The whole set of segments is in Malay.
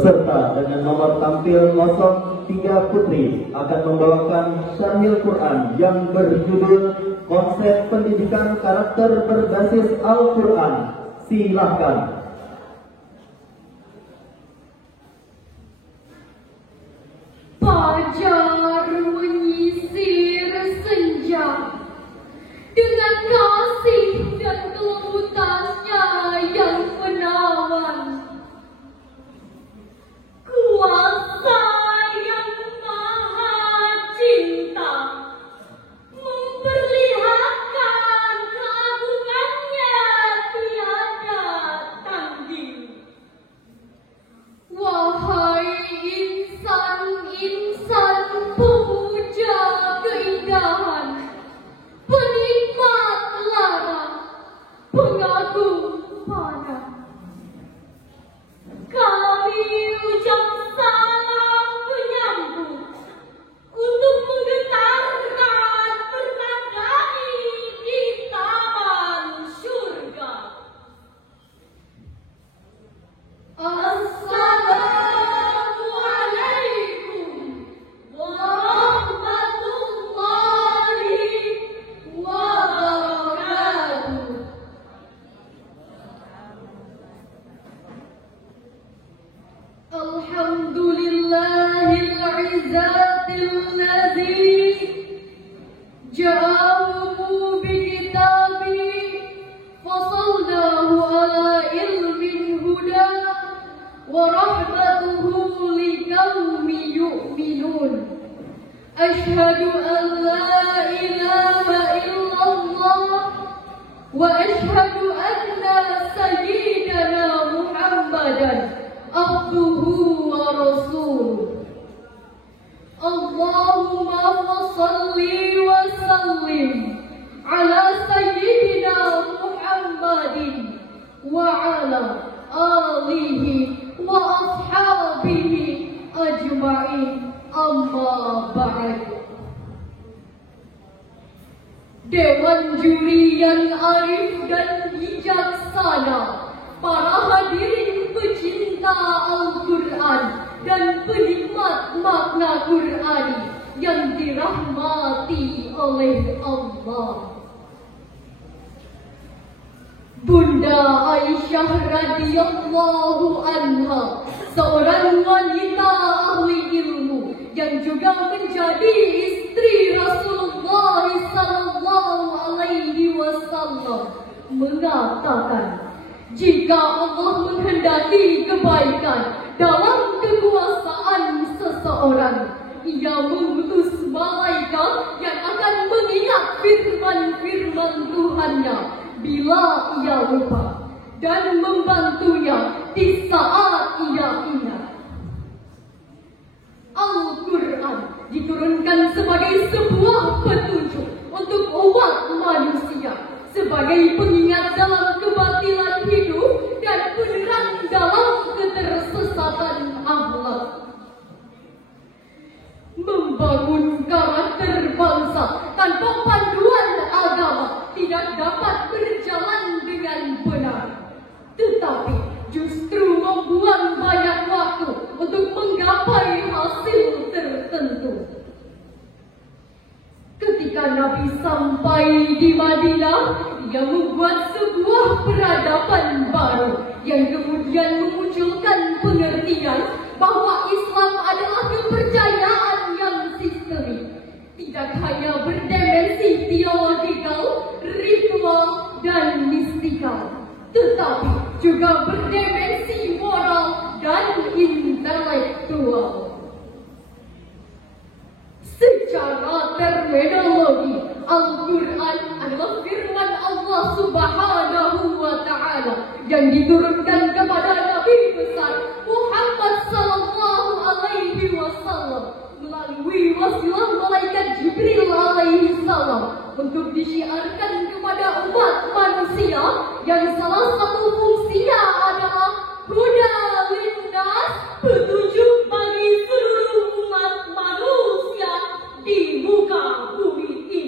Peserta dengan nomor tampil 03 Putri akan membawakan Syarhil Quran yang berjudul Konsep Pendidikan Karakter Berbasis Al-Quran. Silahkan. Fajar menyisir senja dengan kasih dan kelembutannya yang menawan. Kuasa yang maha cinta memperlihatkan keagungannya tiada tanding. Wahai insan-insan pemuja keindahan, penikmat lara, pengagum panah, kami ucap salam menyambut untuk menggetarkan pertandai di taman surga. Assalamualaikum warahmatullahi wabarakatuh. Alhamdulillahil ladzi ja'ahu bikitabi fasallahu ala ilmin huda wa rahmatuhu liqaumi yu'minun. Ashhadu an la ilaha illallah wa ashhadu anna sayyidana Muhammadan abduhu wa rasuluh. Allahumma salli wa sallim ala sayyidina Muhammadin wa ala alihi wa ashabihi ajma'in, amma ba'd. Dewan juri yang arif dan bijaksana, para hadirin pecinta Al-Quran dan penikmat makna Qurani yang dirahmati oleh Allah. Bunda Aisyah radhiyallahu anha, seorang wanita ahli ilmu yang juga menjadi istri Rasulullah sallallahu alaihi wasallam, mengatakan, jika Allah menghendaki kebaikan dalam kekuasaan seseorang, Ia mengutus malaikat yang akan mengingat firman-firman Tuhannya bila ia lupa dan membantunya di saat ia ingat. Al-Quran diturunkan sebagai sebuah petunjuk untuk umat manusia, sebagai pengingat dalam kebatilan hidup dan penerang dalam ketersesatan akhlak. Membangun karakter bangsa tanpa panduan agama tidak dapat berjalan dengan benar, tetapi justru membuang banyak waktu untuk menggapai hasil tertentu. Ketika Nabi sampai di Madinah, Ia membuat sebuah peradaban baru yang kemudian memunculkan pengertian bahwa Islam adalah kepercayaan yang sistemik, tidak hanya berdimensi teologikal, ritual, dan mistikal, tetapi juga berdimensi moral dan intelektual. Secara terminologi, Al-Quran adalah firman Allah Subhanahu wa Ta'ala yang diturunkan kepada Nabi besar Muhammad sallallahu alaihi wasallam melalui wasilah malaikat Jibril alaihi salam untuk disiarkan kepada umat manusia yang salah satu fungsinya adalah huda linnas, petunjuk bagi seluruh umat manusia di muka bumi ini.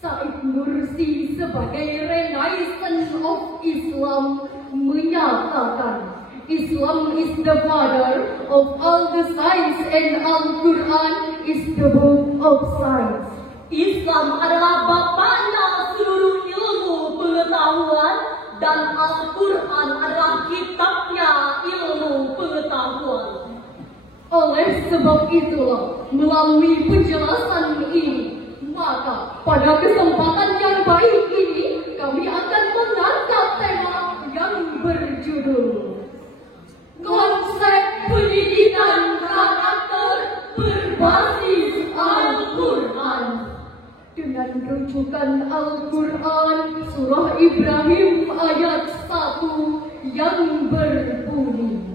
Said Nursi sebagai Renaissance of Islam menyatakan Islam is the father of all the science and Al-Quran is the book of science. Islam adalah bapaknya seluruh ilmu pengetahuan dan Al-Quran adalah kitabnya ilmu pengetahuan. Oleh sebab itulah, melalui penjelasan ini, maka pada kesempatan yang baik ini, kami akan mengangkat tema yang berjudul Konsep Pendidikan Karakter Berbasis Al-Quran. Dengan rujukan Al-Quran, Surah Ibrahim ayat 1 yang berbunyi,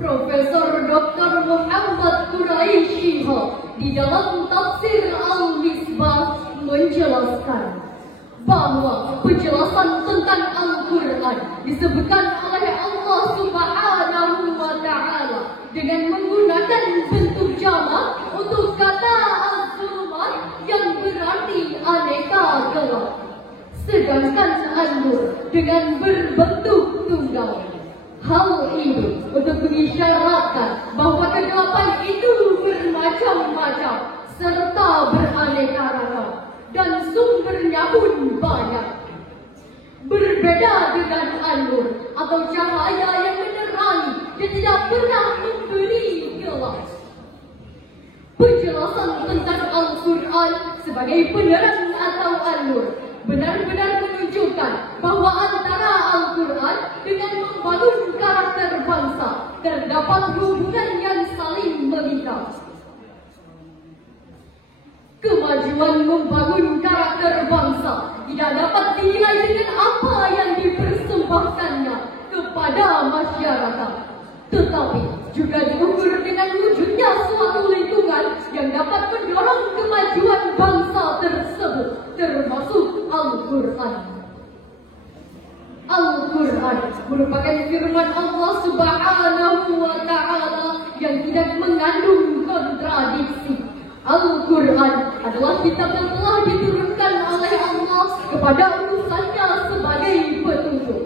Profesor Dr. Muhammad Quraisy di dalam tafsir Al-Misbah menjelaskan bahwa penjelasan tentang Al-Quran disebutkan oleh Allah Subhanahu wa Ta'ala dengan menggunakan bentuk jamak untuk kata Az-Zulumat yang berarti aneka gelap, sedangkan An-Nur dengan berbentuk tunggal. Hal ini untuk mengisyaratkan bahwa kegelapan itu bermacam-macam serta beraneka ragam dan sumbernya pun banyak. Berbeda dengan An-Nur atau cahaya yang menerangi dan tidak pernah memberi gelap. Penjelasan tentang Al-Quran sebagai penerang atau An-Nur benar-benar menunjukkan bahwa antara Al-Quran dengan membangun karakter bangsa terdapat hubungan yang saling mengikat. Kemajuan membangun karakter bangsa tidak dapat dinilai dengan apa yang dipersembahkannya kepada masyarakat, tetapi juga diukur dengan wujudnya suatu lingkungan yang dapat mendorong kemajuan bangsa tersebut, termasuk Al-Quran. Al-Quran merupakan firman Allah Subhanahu wa Ta'ala yang tidak mengandung kontradiksi. Al-Quran adalah kitab yang telah diturunkan oleh Allah kepada utusannya sebagai petunjuk.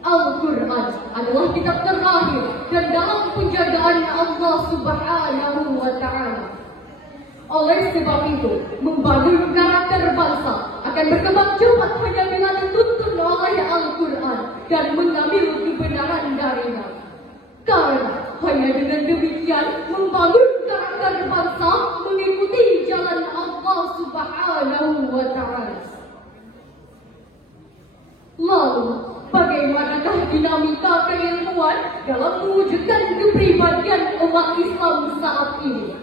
Al-Quran adalah kitab terakhir dan dalam penjagaan Allah Subhanahu wa Ta'ala. Oleh sebab itu, membangun karakter bangsa akan berkembang cepat hanya dengan dituntun oleh Al-Quran dan mengambil kebenaran darinya. Karena hanya dengan demikian membangun karakter bangsa mengikuti jalan Allah Subhanahu wa Ta'ala. Lalu, bagaimanakah dinamika keilmuan dalam mewujudkan kepribadian umat Islam saat ini?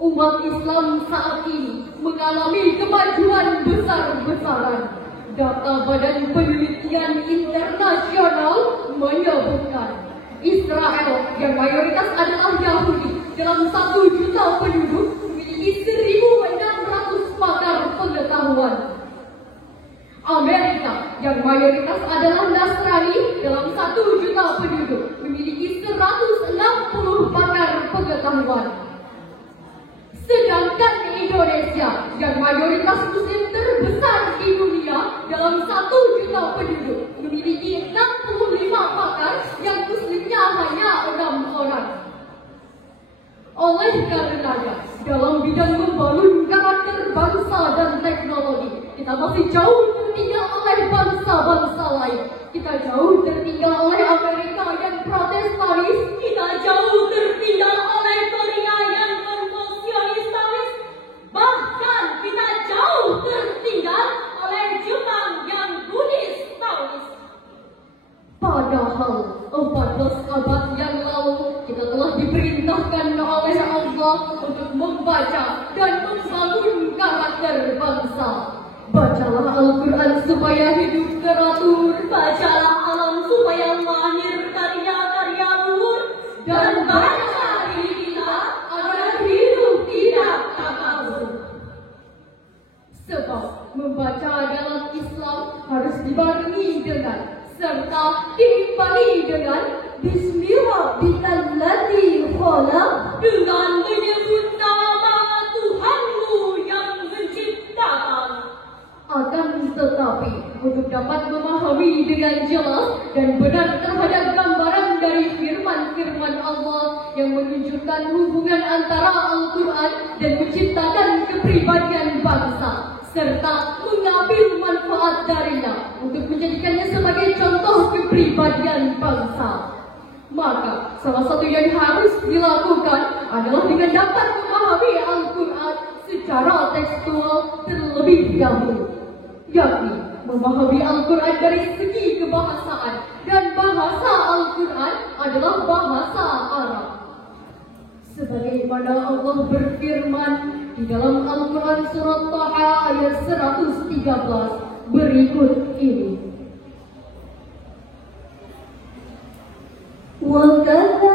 Umat Islam saat ini mengalami kemajuan besar-besaran. Data Badan Penelitian Internasional menyebutkan Israel yang mayoritas adalah Yahudi dalam 1 juta penduduk memiliki 1.600 pakar pengetahuan. Amerika yang mayoritas adalah Nasrani dalam 1 juta penduduk memiliki 160 pakar pengetahuan. Sedangkan Indonesia yang mayoritas Muslim terbesar di dunia dalam 1 juta penduduk memiliki 65 pakar yang Muslimnya hanya 6 orang. Oleh karenanya, dalam bidang membangun karakter bangsa dan teknologi, kita masih jauh tertinggal oleh bangsa-bangsa lain. Kita jauh tertinggal oleh Amerika yang protestanis. Kita jauh tertinggal oleh Korea yang konfusianis. Bahkan kita jauh tertinggal oleh Jepang yang Buddhis Taois. Padahal 14 abad yang lalu kita telah diperintahkan oleh Allah untuk membaca dan membangun karakter bangsa. Bacalah Al-Quran supaya hidup teratur. Bacalah alam supaya lahir karya-karya luhur. Dan baca diri kita agar hidup tidak takabur. Sebab membaca dalam Islam harus dibarengi dengan serta diimbangi dengan Bismillahirrahmanirrahim, dengan menyebut nama Tuhanmu yang menciptakan. Akan tetapi, untuk dapat memahami dengan jelas dan benar terhadap gambaran dari firman-firman Allah yang menunjukkan hubungan antara Al-Quran dan menciptakan kepribadian bangsa, serta mengambil manfaat darinya untuk menjadikannya sebagai contoh kepribadian bangsa, maka salah satu yang harus dilakukan adalah dengan dapat memahami Al-Quran secara tekstual terlebih dahulu, yakni memahami Al-Quran dari segi kebahasaan, dan bahasa Al-Quran adalah bahasa Arab. Sebagaimana Allah berfirman di dalam Al-Quran surat Taha ayat 113 berikut ini. وَكَذَلِكَ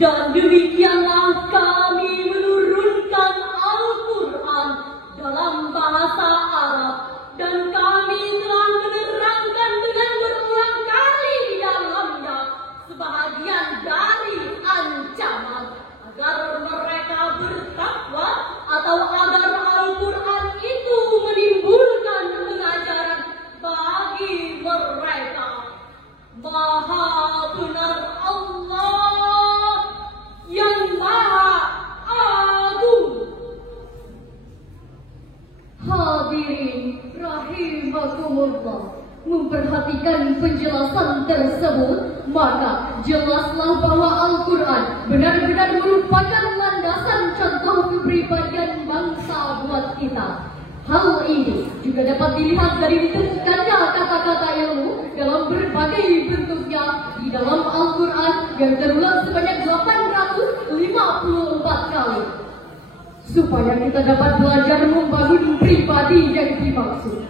Dan demikianlah kami menurunkan Al-Quran dalam bahasa Arab. Dan kami telah menerangkan dengan berulang kali di dalamnya sebahagian dari ancaman agar mereka bertakwa atau agar Al-Quran itu menimbulkan pengajaran bagi mereka. Maha benar Allah yang Maha Agung. Hadirin rahimakumullah, memperhatikan penjelasan tersebut, maka jelaslah bahwa Al-Quran benar-benar merupakan landasan contoh kepribadian bangsa buat kita. Hal ini juga dapat dilihat dari ditemukannya kata-kata ilmu dalam berbagai bentuknya di dalam Al-Quran yang terulang sebanyak 854 kali. Supaya kita dapat belajar membangun pribadi yang dimaksud.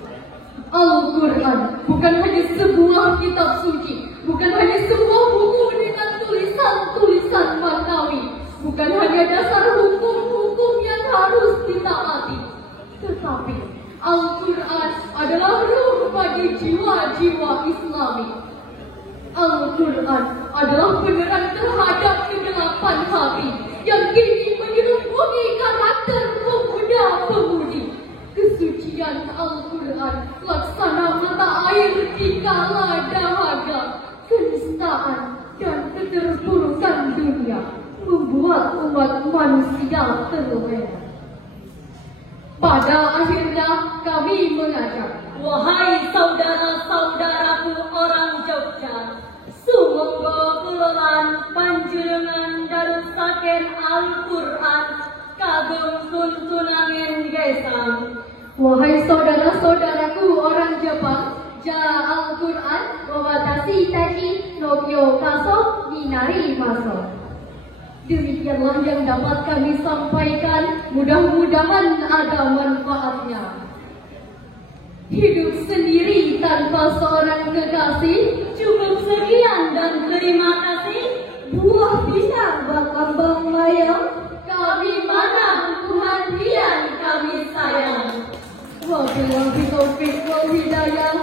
Al-Quran bukan hanya sebuah kitab suci, bukan hanya sebuah buku dengan tulisan-tulisan maknawi, bukan hanya dasar hukum-hukum yang harus ditaati, tetapi Al-Quran adalah ruh bagi jiwa-jiwa Islami. Al-Quran adalah penerang terhadap kegelapan hati yang kini menyelubungi karakter pemuda-pemudi. Kesucian Al-Quran laksana mata air di kala dahaga. Kenistaan dan keterpurukan dunia membuat umat manusia terlena. Pada akhirnya kami mengajak, Wahai saudara-saudaraku orang Jogja, sumangga kulolan panjenengan dadosaken Al-Quran kagem tuntunangen gesang. wahai saudara-saudaraku orang Jepang, ja Al-Quran wabatasi taji nokyo kaso minari maso. Demikianlah yang dapat kami sampaikan, mudah-mudahan ada manfaatnya. Hidup sendiri tanpa seorang kekasih, Cukup sekian dan terima kasih. buah pisang berkembang mayang, Kami mana Tuhan yang kami sayang. wabillahi taufiq wal hidayah.